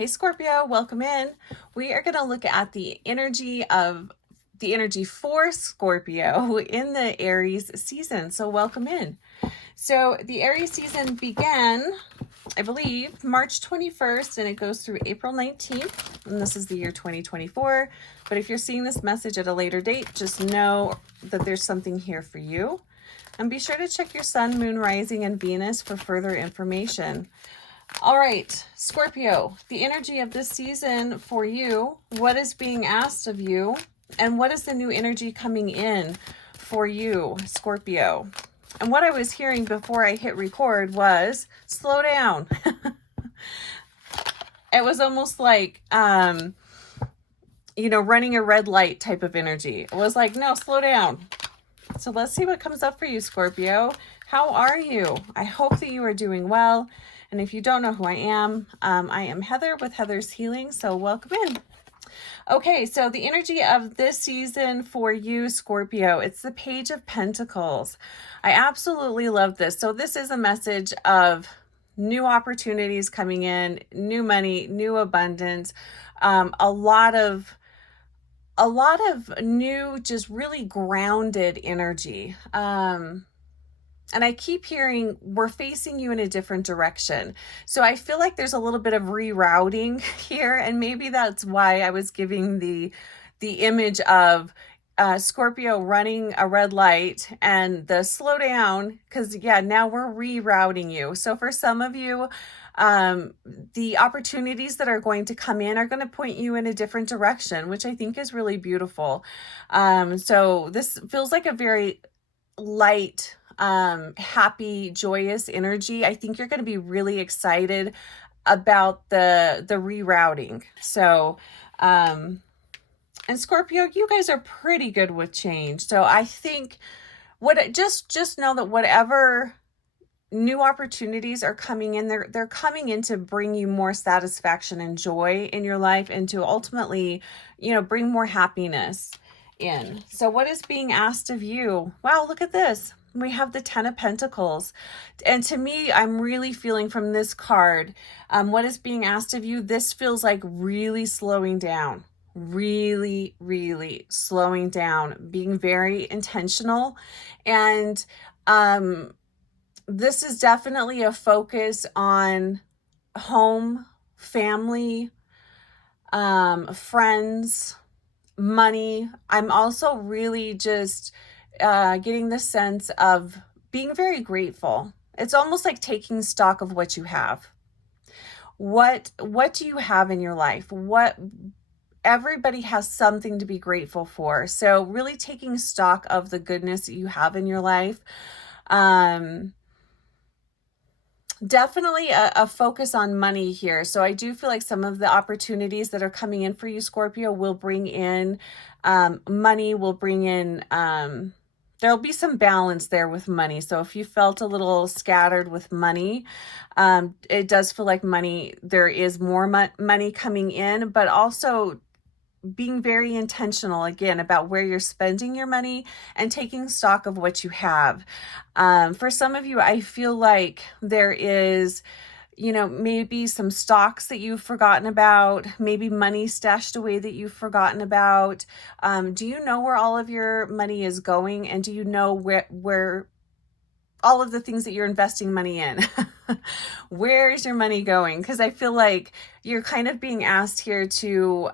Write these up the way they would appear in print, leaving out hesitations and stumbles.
Hey Scorpio, welcome in. We are going to look at the energy for Scorpio in the Aries season. So welcome in. So the Aries season began, I believe, March 21st, and it goes through April 19th. And this is the year 2024. But if you're seeing this message at a later date, just know that there's something here for you. And be sure to check your sun, moon, rising, and Venus for further information. All right, Scorpio, the energy of this season for you, what is being asked of you, and what is the new energy coming in for you, Scorpio? And what I was hearing before I hit record was slow down. It was almost like, running a red light type of energy. It was like, no, slow down. So let's see what comes up for you, Scorpio. How are you? I hope that you are doing well. And if you don't know who I am Heather with Heather's Healing. So welcome in. Okay, so the energy of this season for you, Scorpio, it's the Page of Pentacles. I absolutely love this. So this is a message of new opportunities coming in, new money, new abundance, a lot of new, just really grounded energy. And I keep hearing we're facing you in a different direction. So I feel like there's a little bit of rerouting here. And maybe that's why I was giving the image of Scorpio running a red light and the slow down, because now we're rerouting you. So for some of you, the opportunities that are going to come in are going to point you in a different direction, which I think is really beautiful. So this feels like a very light, happy, joyous energy. I think you're going to be really excited about the rerouting. So, and Scorpio, you guys are pretty good with change. So I think just know that whatever new opportunities are coming in, they're coming in to bring you more satisfaction and joy in your life, and to ultimately, bring more happiness in. So what is being asked of you? Wow, look at this. We have the Ten of Pentacles. And to me, I'm really feeling from this card, what is being asked of you, this feels like really slowing down. Really, really slowing down, being very intentional. And this is definitely a focus on home, family, friends, money. I'm also really just getting the sense of being very grateful. It's almost like taking stock of what you have. What do you have in your life? Everybody has something to be grateful for. So really taking stock of the goodness that you have in your life. Definitely a focus on money here. So I do feel like some of the opportunities that are coming in for you, Scorpio, will bring in money, will bring in, there'll be some balance there with money. So if you felt a little scattered with money, it does feel like there is more money coming in, but also being very intentional again about where you're spending your money and taking stock of what you have. For some of you, I feel like there is, maybe some stocks that you've forgotten about, maybe money stashed away that you've forgotten about. Do you know where all of your money is going? And do you know where all of the things that you're investing money in? Where is your money going? Because I feel like you're kind of being asked here to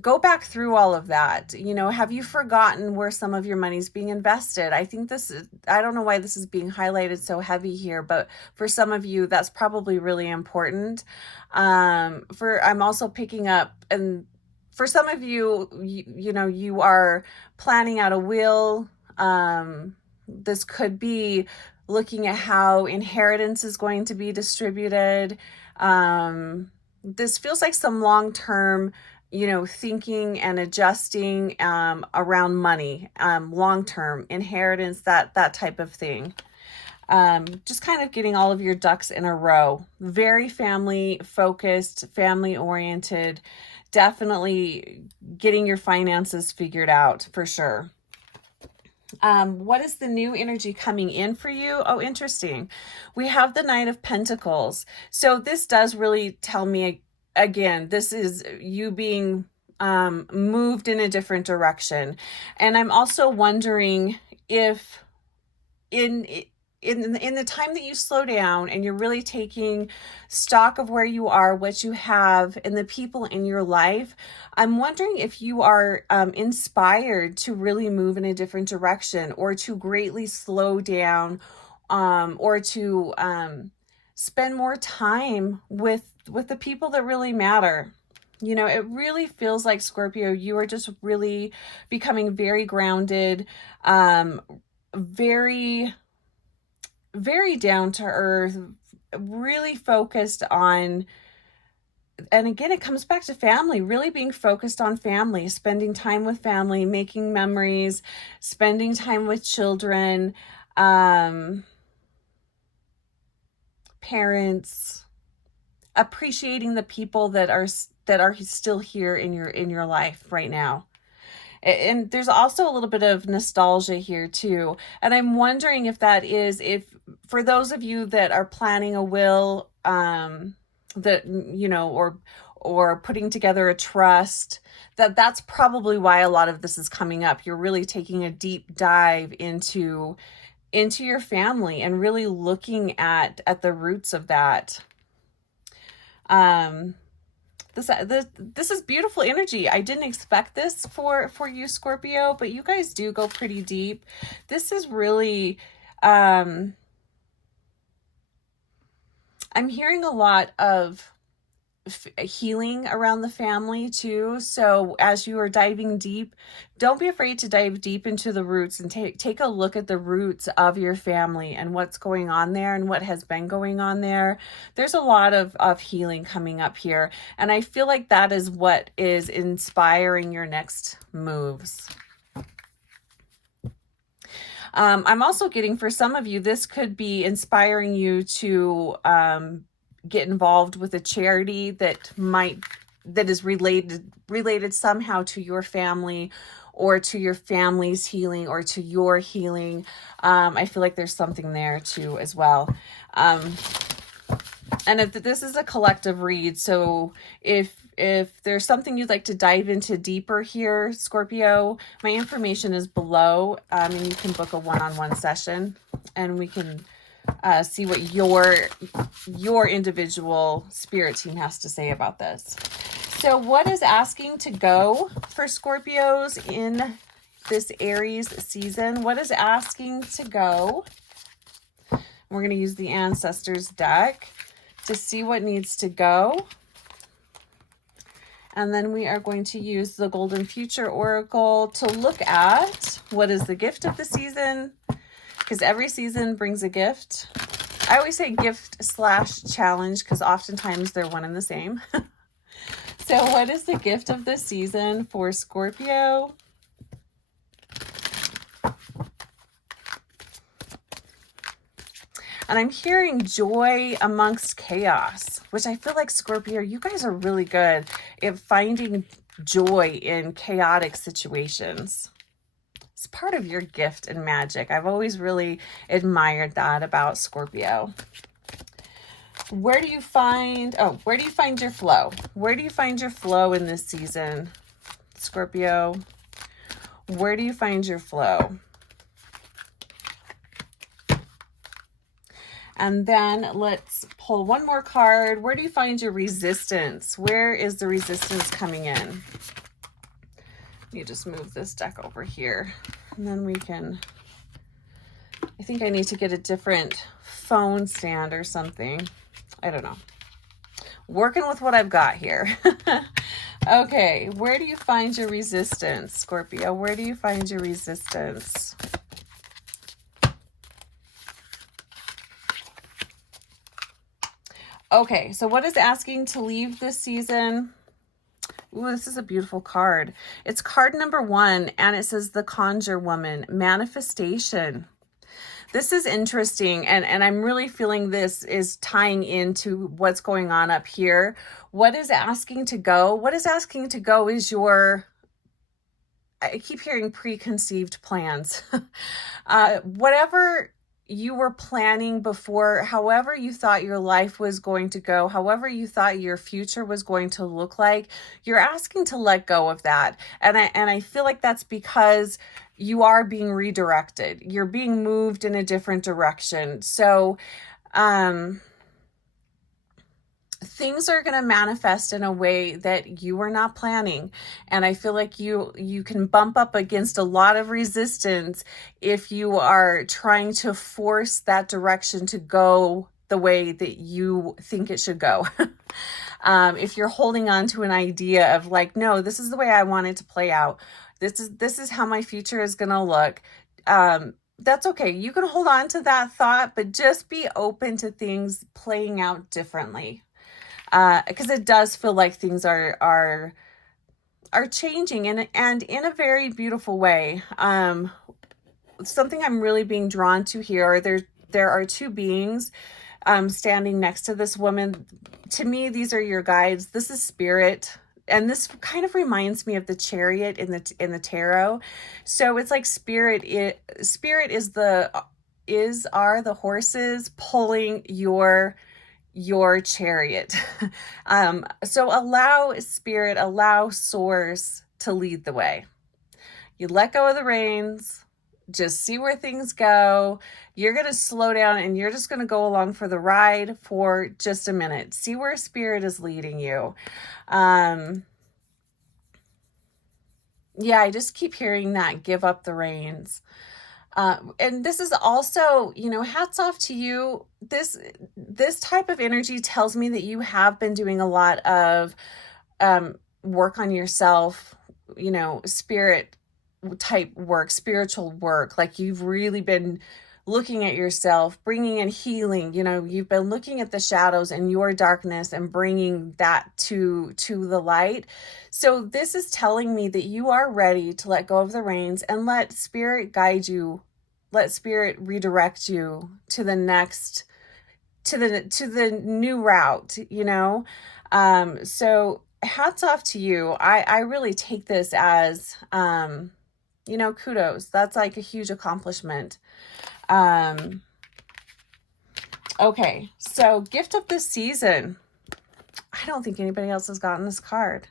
go back through all of that. Have you forgotten where some of your money's being invested? I think I don't know why this is being highlighted so heavy here, but for some of you, that's probably really important. I'm also picking up, and for some of you, you are planning out a will. This could be looking at how inheritance is going to be distributed. This feels like some long-term, thinking and adjusting around money, long-term inheritance, that type of thing. Just kind of getting all of your ducks in a row. Very family focused, family oriented, definitely getting your finances figured out for sure. What is the new energy coming in for you? Oh, interesting. We have the Knight of Pentacles. So this does really tell me, again, this is you being moved in a different direction. And I'm also wondering if in in the time that you slow down and you're really taking stock of where you are, what you have, and the people in your life, I'm wondering if you are inspired to really move in a different direction, or to greatly slow down, or to spend more time with the people that really matter. You know, it really feels like, Scorpio, you are just really becoming very grounded, very, very down to earth, really focused on, and again, it comes back to family, really being focused on family, spending time with family, making memories, spending time with children, parents, appreciating the people that are still here in your life right now. And there's also a little bit of nostalgia here too. And I'm wondering if that is, if for those of you that are planning a will, that, you know, or putting together a trust, that's probably why a lot of this is coming up. You're really taking a deep dive into your family and really looking at the roots of that. This is beautiful energy. I didn't expect this for you, Scorpio, but you guys do go pretty deep. This is really, I'm hearing a lot of healing around the family too. So as you are diving deep, don't be afraid to dive deep into the roots and take a look at the roots of your family and what's going on there and what has been going on there. There's a lot of healing coming up here, and I feel like that is what is inspiring your next moves. I'm also getting, for some of you, this could be inspiring you to get involved with a charity that is related somehow to your family, or to your family's healing, or to your healing. I feel like there's something there too as well. And if this is a collective read, so if there's something you'd like to dive into deeper here, Scorpio, my information is below, and you can book a one-on-one session, and we can see what your individual spirit team has to say about this. So what is asking to go for Scorpios in this Aries season? What is asking to go? We're going to use the Ancestors deck to see what needs to go. And then we are going to use the Golden Future Oracle to look at what is the gift of the season, because every season brings a gift. I always say gift/challenge because oftentimes they're one and the same. So what is the gift of the season for Scorpio? And I'm hearing joy amongst chaos, which I feel like, Scorpio, you guys are really good at finding joy in chaotic situations. It's part of your gift and magic. I've always really admired that about Scorpio. Where do you find your flow? Where do you find your flow in this season, Scorpio? Where do you find your flow? And then let's pull one more card. Where do you find your resistance? Where is the resistance coming in? You just move this deck over here, and then we can, I think I need to get a different phone stand or something. I don't know. Working with what I've got here. Okay, where do you find your resistance, Scorpio? Where do you find your resistance? Okay, so what is asking to leave this season? Ooh, this is a beautiful card. It's card number 1, and it says the Conjure Woman, manifestation. This is interesting, and I'm really feeling this is tying into what's going on up here. What is asking to go? What is asking to go is your I keep hearing preconceived plans. Whatever you were planning before, however you thought your life was going to go, however you thought your future was going to look like, you're asking to let go of that. And I feel like that's because you are being redirected. You're being moved in a different direction. So, things are going to manifest in a way that you were not planning, and I feel like you can bump up against a lot of resistance if you are trying to force that direction to go the way that you think it should go. If you're holding on to an idea of like, no, this is the way I want it to play out, this is how my future is going to look, that's okay. You can hold on to that thought, but just be open to things playing out differently. Because it does feel like things are changing, and in a very beautiful way. Something I'm really being drawn to here, there are two beings standing next to this woman. To me, these are your guides. This is spirit. And this kind of reminds me of the chariot in the tarot. So it's like spirit are the horses pulling your chariot. So allow spirit, allow source to lead the way. You let go of the reins, just see where things go. You're going to slow down and you're just going to go along for the ride for just a minute. See where spirit is leading you. Yeah, I just keep hearing that, give up the reins. And this is also, hats off to you. This type of energy tells me that you have been doing a lot of work on yourself, spirit type work, spiritual work. Like you've really been looking at yourself, bringing in healing. You've been looking at the shadows and your darkness and bringing that to the light. So this is telling me that you are ready to let go of the reins and let spirit guide you. Let spirit redirect you to the next, to the new route, So hats off to you. I really take this as, kudos. That's like a huge accomplishment. Okay, so gift of the season. I don't think anybody else has gotten this card.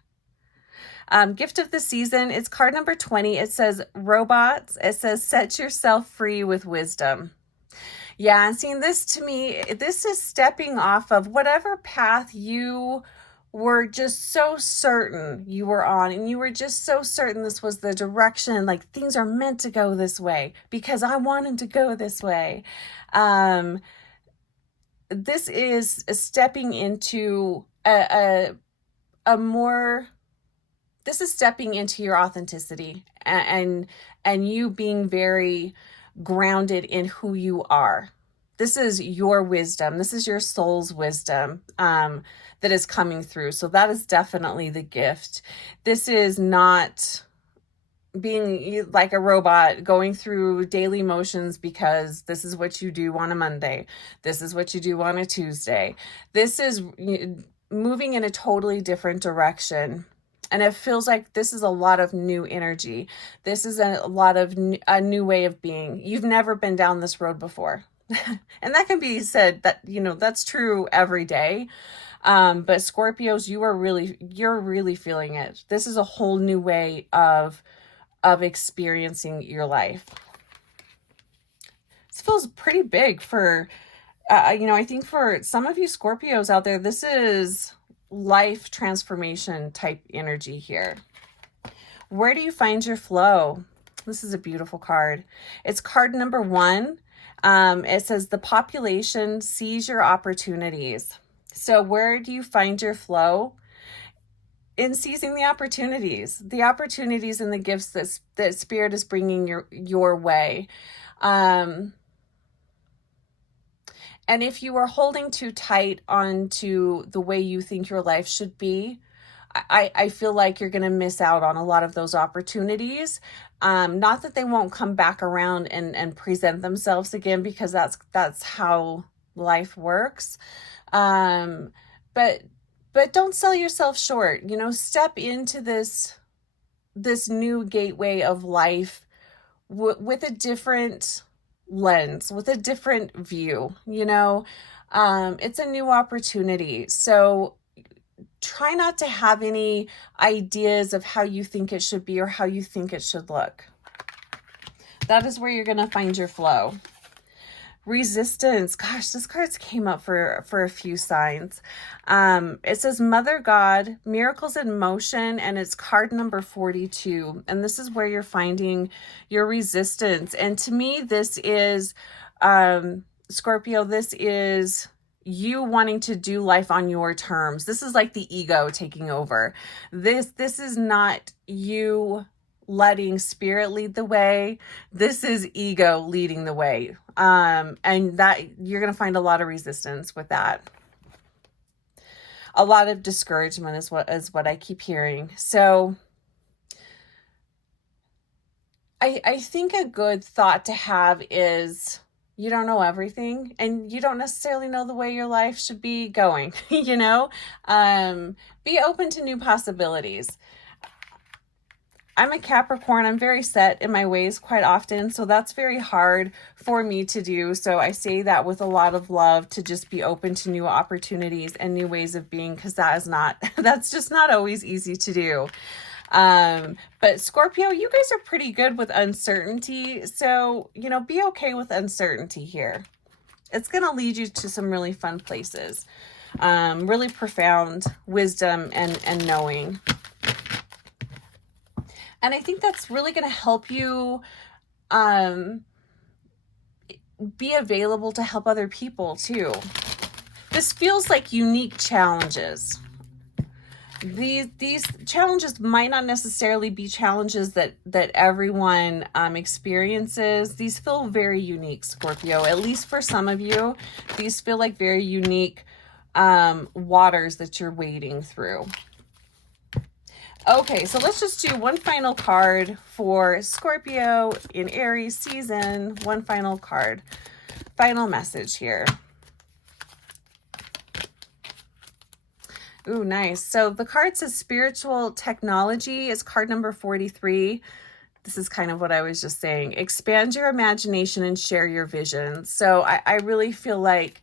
Gift of the season, it's card number 20. It says robots. It says set yourself free with wisdom. Yeah, and seeing this, to me, this is stepping off of whatever path you were just so certain you were on, and you were just so certain this was the direction, like things are meant to go this way because I want them to go this way. This is stepping into this is stepping into your authenticity and you being very grounded in who you are. This is your wisdom. This is your soul's wisdom that is coming through. So that is definitely the gift. This is not being like a robot going through daily motions because this is what you do on a Monday. This is what you do on a Tuesday. This is moving in a totally different direction. And it feels like this is a lot of new energy. This is a lot of a new way of being. You've never been down this road before. And that can be said that, that's true every day. But Scorpios, you're really feeling it. This is a whole new way of experiencing your life. This feels pretty big for, I think for some of you Scorpios out there, this is life transformation type energy here. Where do you find your flow? This is a beautiful card. It's card number 1. It says the population sees your opportunities. So where do you find your flow? In seizing the opportunities and the gifts that spirit is bringing your way. And if you are holding too tight onto the way you think your life should be, I feel like you're going to miss out on a lot of those opportunities. Not that they won't come back around and present themselves again, because that's how life works. But don't sell yourself short. Step into this this new gateway of life with a different lens, with a different view, you know. It's a new opportunity. So try not to have any ideas of how you think it should be or how you think it should look. That is where you're going to find your flow. Resistance. Gosh, this card came up for a few signs. It says Mother God, Miracles in Motion, and it's card number 42. And this is where you're finding your resistance. And to me, this is, Scorpio, this is you wanting to do life on your terms. This is like the ego taking over. This is not you letting spirit lead the way. This is ego leading the way. And that you're going to find a lot of resistance with that. A lot of discouragement is what I keep hearing. So I think a good thought to have is you don't know everything and you don't necessarily know the way your life should be going, you know? Be open to new possibilities. I'm a Capricorn. I'm very set in my ways quite often, so that's very hard for me to do. So I say that with a lot of love, to just be open to new opportunities and new ways of being, because that's just not always easy to do. But Scorpio, you guys are pretty good with uncertainty. So, you know, be okay with uncertainty here. It's going to lead you to some really fun places. Really profound wisdom and knowing. And I think that's really going to help you be available to help other people too. This feels like unique challenges. These challenges might not necessarily be challenges that everyone experiences. These feel very unique, Scorpio. At least for some of you, these feel like very unique waters that you're wading through. Okay, so let's just do one final card for Scorpio in Aries season. One final card. Final message here. Ooh, nice. So the card says Spiritual Technology is card number 43. This is kind of what I was just saying. Expand your imagination and share your vision. So I really feel like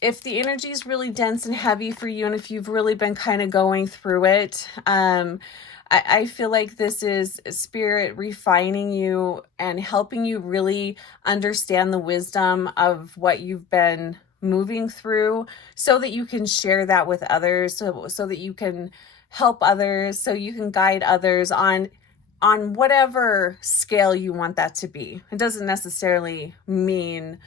if the energy is really dense and heavy for you, and if you've really been kind of going through it, I feel like this is spirit refining you and helping you really understand the wisdom of what you've been moving through, so that you can share that with others, so that you can help others, so you can guide others on whatever scale you want that to be. It doesn't necessarily mean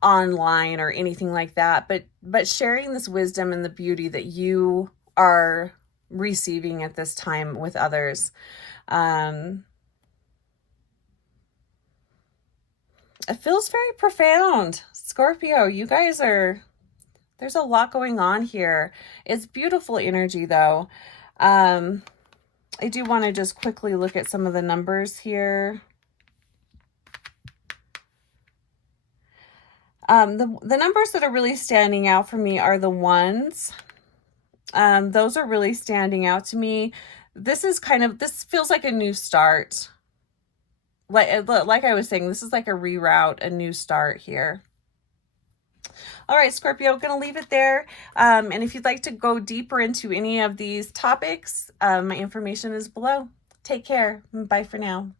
online or anything like that, but sharing this wisdom and the beauty that you are receiving at this time with others. It feels very profound. Scorpio, you guys there's a lot going on here. It's beautiful energy though. I do want to just quickly look at some of the numbers here. The numbers that are really standing out for me are the ones. Those are really standing out to me. This feels like a new start. Like I was saying, this is like a reroute, a new start here. All right, Scorpio, I'm going to leave it there. And if you'd like to go deeper into any of these topics, my information is below. Take care. Bye for now.